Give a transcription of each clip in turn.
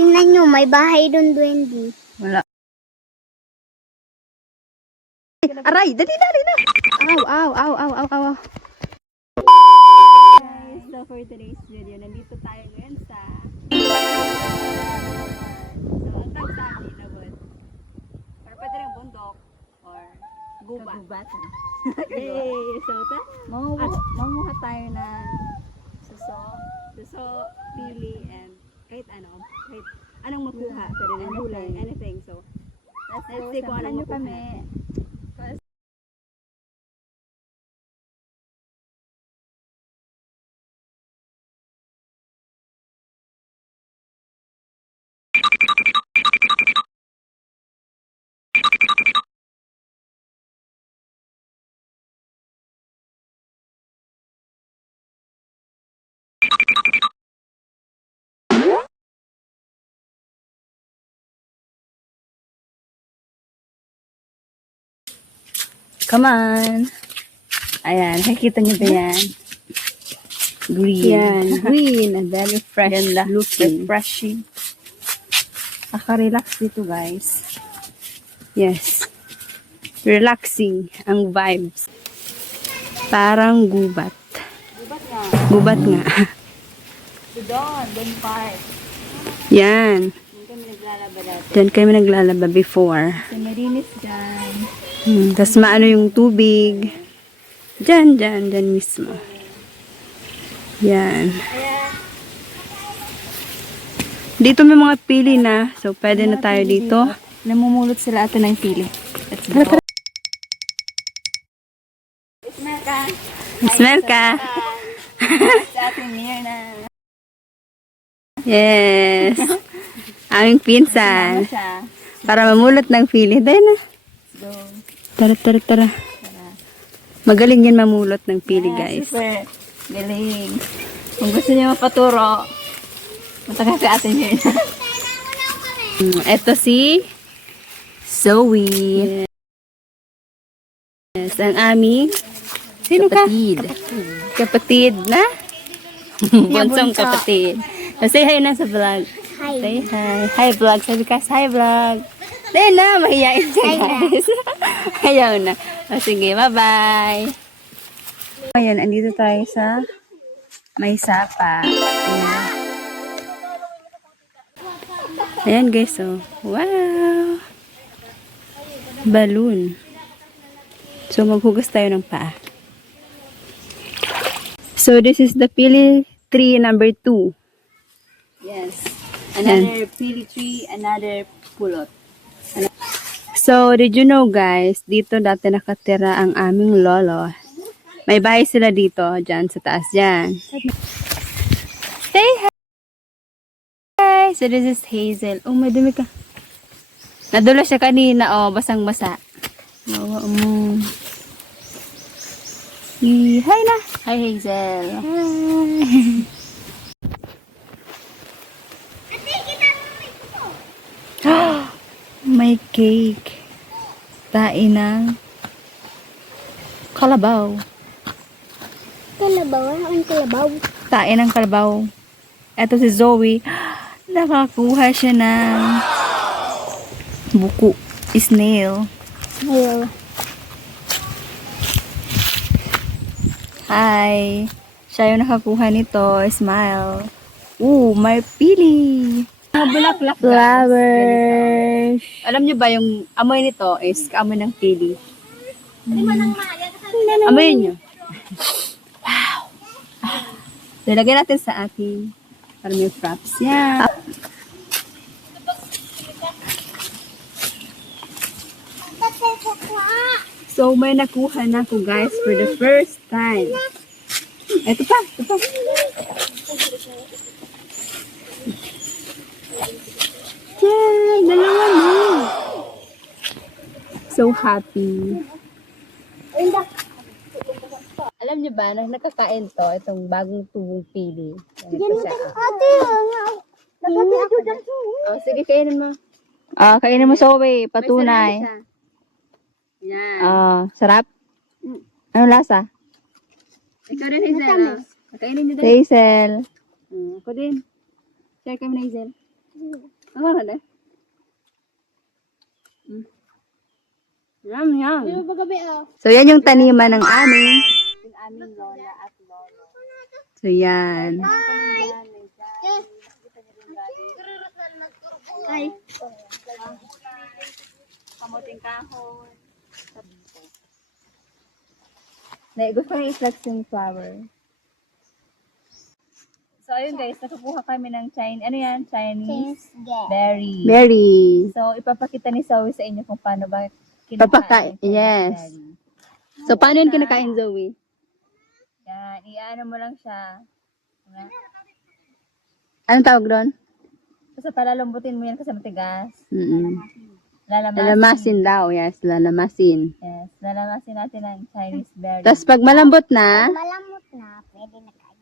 tingnan nyo, may bahay doon, Duwende. Wala. Aray, dali na. Aw. Guys, so for today's video, nandito tayo ngayon sa ang tag sa amin, Lagos. Or pwede rin bundok or gubat. Yay! So, manguha tayo ng suso, pili, and kahit anong makuha. Pwede rin gulay, anything. So, let's see kung anong makuha. Kami. Come on. Ayan, nakikita niyo ba yan? Green. Yan, green and very fresh looking. Refreshing. Naka-relax dito, guys. Yes. Relaxing ang vibes. Parang gubat. Gubat nga. Doon part. Yan. Diyan kami naglalaba before. Malinis dyan. Tapos maano yung tubig. Diyan mismo. Yan. Dito may mga pili na. So, pwede na tayo dito. Namumulot sila ato ng pili. Let's go. Smell ka. Sa ating mirror na. Yes. Aming pinsan. Para mamulot ng pili. Dahil na. Tara. Magaling yan mamulot ng pili, guys. Super galing. Kung gusto niyo mapaturo, punta ka sa atin yun. Ito si Zoe. Yes, ang aming kapatid. Kapatid na? Bunsong kapatid. Say hi na sa vlog. Hi. Say hi. Hi vlog. Sabi ka, hi vlog. Dahil na, mahiyain siya, guys. Ayaw na. O, sige, bye-bye. Ayan, andito tayo sa may sapa. Ayan, guys, oh. Wow! Balloon. So, maghugas tayo ng paa. So, this is the pili tree number 2. Yes. Another pili tree, another pulot. So, did you know, guys, dito dati nakatira ang aming lolo. May bahay sila dito, dyan sa taas dyan. Say hi! So, this is Hazel. Oh, may dumi ka. Nadulo siya kanina, oh, basang-basa. Mawa mo. Hi na! Hi, Hazel. Hi! May cake. Tain ng kalabaw. Kalabaw? Ang kalabaw? Tain ng kalabaw. Ito si Zoe. Nakakuha siya ng buko. Snail. Ayaw. Hi. Siya yung nakakuha nito. Smile. Ooh, may pili. Bulaklak, flowers. Alam niyo ba yung amoy nito is amoy ng pili? Amoy niyo. Wow. Lagyan natin sa ating para may props. Yeah. So, may nakuha na ko, guys, for the first time. Ito pa. Yay! Dalawa na! So happy. Alam niyo ba, nakakain to, itong bagong tubong pili. Oh, sige, kainin mo. Kainin mo, Zoe. Patunay. Yan. Sarap? Anong lasa? Ikaw rin, Hazel. Kainin niyo din. Hazel. Ako din. Share kami na, Hazel. Ano ka na? Yum, yum. Ano ba gabi So, yan yung taniman ng aming. Yung aming lola at lolo. So, yan. Ay. Kamuting kahon. Gusto ko i-flex yung flower. So, ayun guys, nakakuha kami ng Chinese, ano yan? Chinese berry. Berry. So, ipapakita ni Zoe sa inyo kung paano ba Papakain, kinakain yung Chinese yes. berry. So, paano yun kinakain, Zoe? Yan, iano mo lang siya. Yan. Anong tawag doon? Basta palalambutin mo yan kasi matigas. Lalamasin. Lalamasin daw, yes. Lalamasin. Yes, lalamasin natin ang Chinese berry. Tapos, pag malambot na, Malamot na, pwede na kain.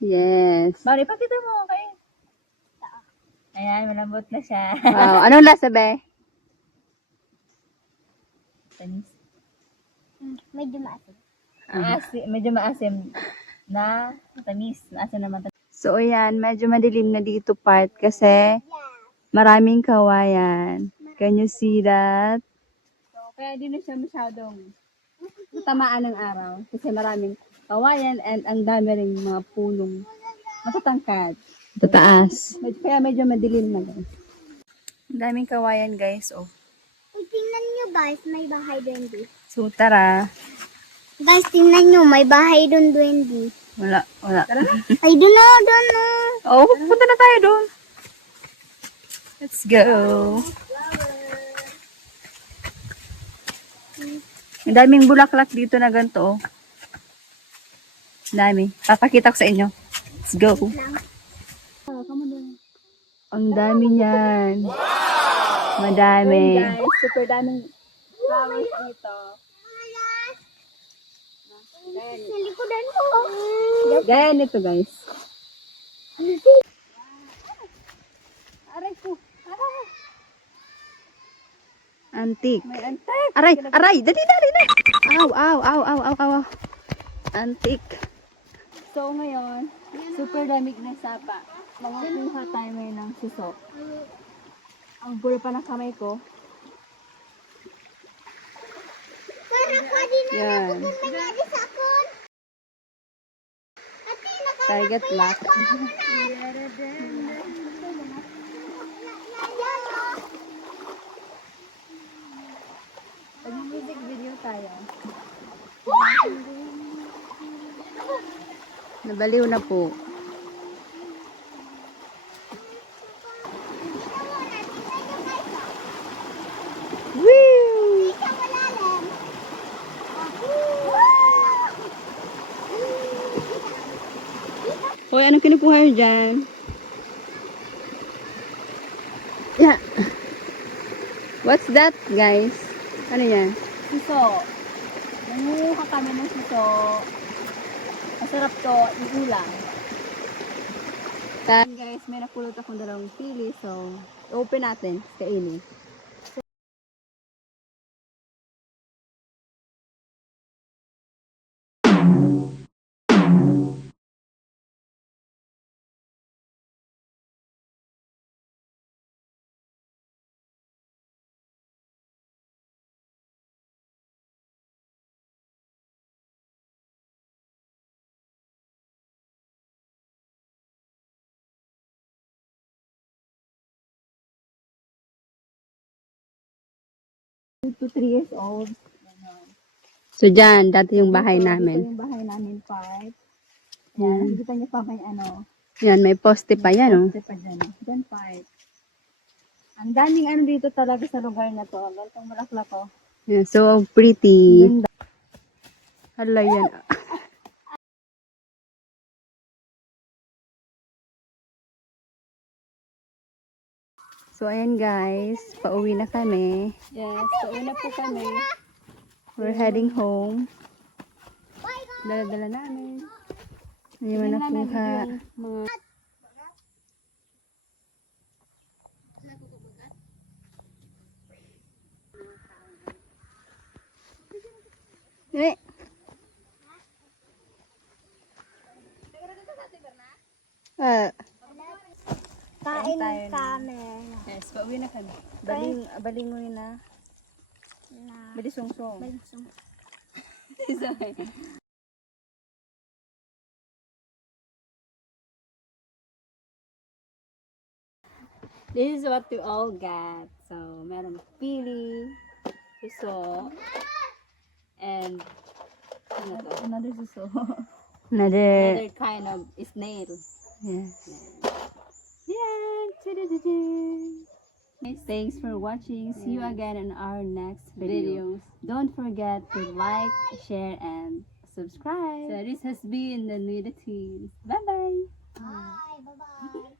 yes. Bari, pakita mo, okay? Ayan, malambot na siya. Wow. Anong lasa, be? Chinese. Medyo maasin. Medyo maasim na tamis. Maasim naman tamis. So, ayan. Medyo madilim na dito part kasi maraming kawayan. Can you see that? So, kaya di na siya masyadong tamaan ng araw. Kasi maraming kawayan and ang dami rin mga punong matatangkad. Tataas. Kaya medyo madilim na guys. Ang daming kawayan, guys. Oh. Uy, tingnan nyo guys, may bahay duwende. So, tara. Guys, tingnan nyo, may bahay dun duwende. Wala. Ay, dun o, dun o. Oh, punta na tayo doon. Let's go. Ang daming bulaklak dito na ganito. Oh. Ang dami. Papakita ko sa inyo. Let's go. Ang dami niyan. Madami. Guys, super daming flowers dito. Nalikodan ko. Ganito guys. Aray ko. Antique. May antek. Aray! Dali! Aw. Antique. So ngayon, super damig na sapa. Mangukuha tayo ngayon ng suso. Ang bulo pa ng kamay ko. Para ko din na Yan. nangyari sa akon. Target lock. Nag-music video tayo. Nabaliw na po. Woo! Hoy, anong kinukuha nyo dyan? Yeah. What's that, guys? Ano yan? Suso. Nanguha kami ng suso. Masarap to, iulang. Guys, may napulot akong dalawang pili, so open natin, kainin. To 3 years old. So, dyan, dati yung bahay Ito namin. yung bahay namin part. Ayan, nakikita niyo pa may ano. Yan, may poste pa yan, oh. Kasi pa dyan. Dyan part. Ang daming ano dito talaga sa lugar na to. Ganitong malaklak ko. Yan, so pretty. Hala yan. So, ayan guys. Pauwi na kami. Yes, pauna po kami. We're heading home. Dala-dala namin. Hindi mo nakuha. Mga Eh. Kain tayo kami. yes, Guys, pauwi na kami. Balingoy na. Balisong-song. Balisong. Sorry. This is what we all got. So, meron pili, puso, and ano to? Another suso. Another kind of snail. Yes. Yeah. Thanks for watching. See you again in our next video. Don't forget to like, share, and subscribe. So this has been the Nudity. Bye bye. Bye. Bye-bye.